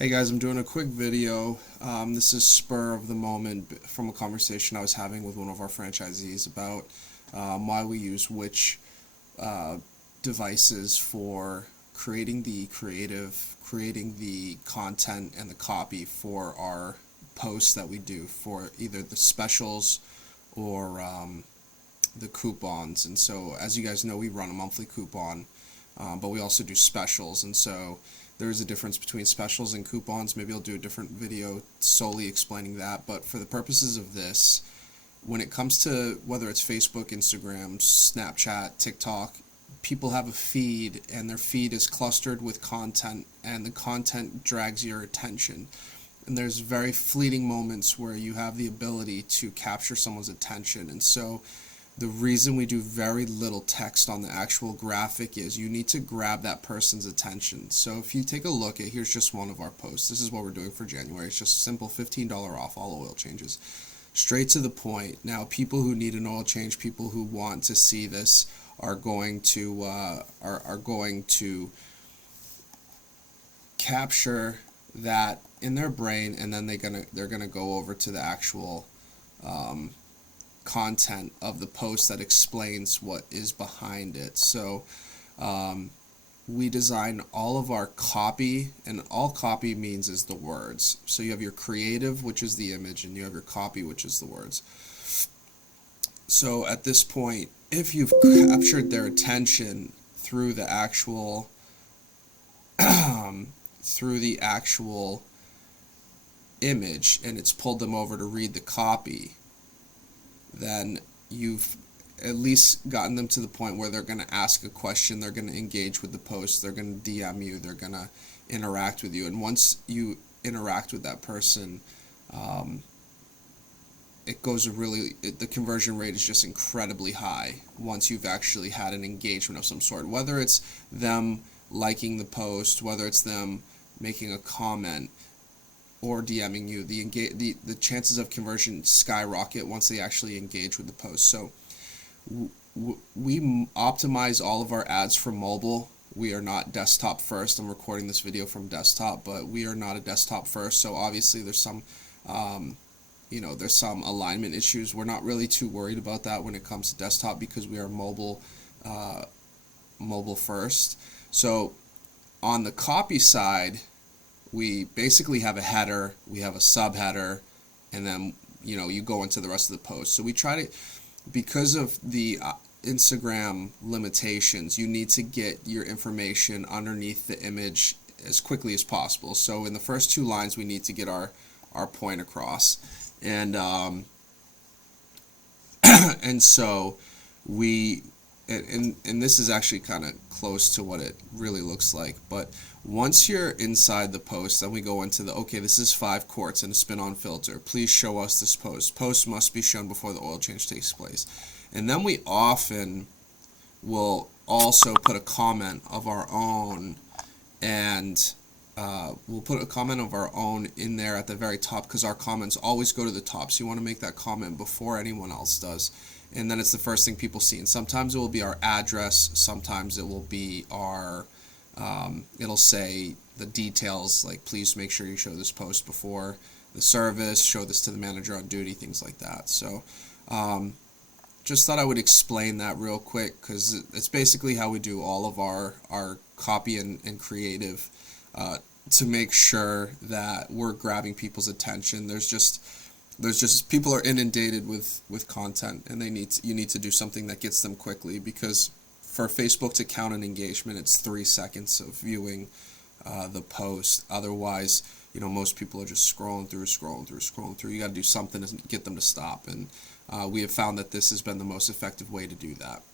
Hey guys, I'm doing a quick video. This is spur of the moment from a conversation I was having with one of our franchisees about why we use which uh, devices for creating the creative, creating the content and the copy for our posts that we do for either the specials or the coupons. And so, as you guys know, we run a monthly coupon, but we also do specials. And so, there's a difference between specials and coupons. Maybe I'll do a different video solely explaining that. But for the purposes of this, when it comes to whether it's Facebook, Instagram, Snapchat, TikTok, people have a feed, and their feed is clustered with content, and the content drags your attention. And there's very fleeting moments where you have the ability to capture someone's attention. And so the reason we do very little text on the actual graphic is you need to grab that person's attention. So if you take a look at, here's just one of our posts. This is what we're doing for January. It's just simple $15 off all oil changes. Straight to the point. Now, people who need an oil change, people who want to see this are going to capture that in their brain, and then they're gonna go over to the actual content of the post that explains what is behind it. So we design all of our copy, and all copy means is the words. So you have your creative, which is the image, and you have your copy, which is the words. So at this point, if you've captured their attention through the actual image, and it's pulled them over to read the copy, then you've at least gotten them to the point where they're going to ask a question, they're going to engage with the post, they're going to DM you, they're going to interact with you. And once you interact with that person, the conversion rate is just incredibly high once you've actually had an engagement of some sort. Whether it's them liking the post, whether it's them making a comment, or DMing you, the chances of conversion skyrocket once they actually engage with the post. So we optimize all of our ads for mobile. We are not desktop first. I'm recording this video from desktop, but we are not a desktop first. So obviously there's some there's some alignment issues. We're not really too worried about that when it comes to desktop because we are mobile first. So on the copy side, we basically have a header, we have a subheader, and then you go into the rest of the post. So we try to, because of the Instagram limitations, you need to get your information underneath the image as quickly as possible. So in the first two lines, we need to get our point across, and and so and this is actually kind of close to what it really looks like. But once you're inside the post, then we go into okay, this is 5 quarts and a spin-on filter. Please show us this post. Post must be shown before the oil change takes place. And then we often will also put a comment of our own, and we'll put a comment of our own in there at the very top, because our comments always go to the top. So you want to make that comment before anyone else does. And then it's the first thing people see. And sometimes it will be our address, sometimes it will be our, it'll say the details, like please make sure you show this post before the service, show this to the manager on duty, things like that. So just thought I would explain that real quick, because it's basically how we do all of our copy and creative to make sure that we're grabbing people's attention. There's just people are inundated with content, and you need to do something that gets them quickly, because for Facebook to count an engagement, it's 3 seconds of viewing the post. Otherwise, most people are just scrolling through. You got to do something to get them to stop, and we have found that this has been the most effective way to do that.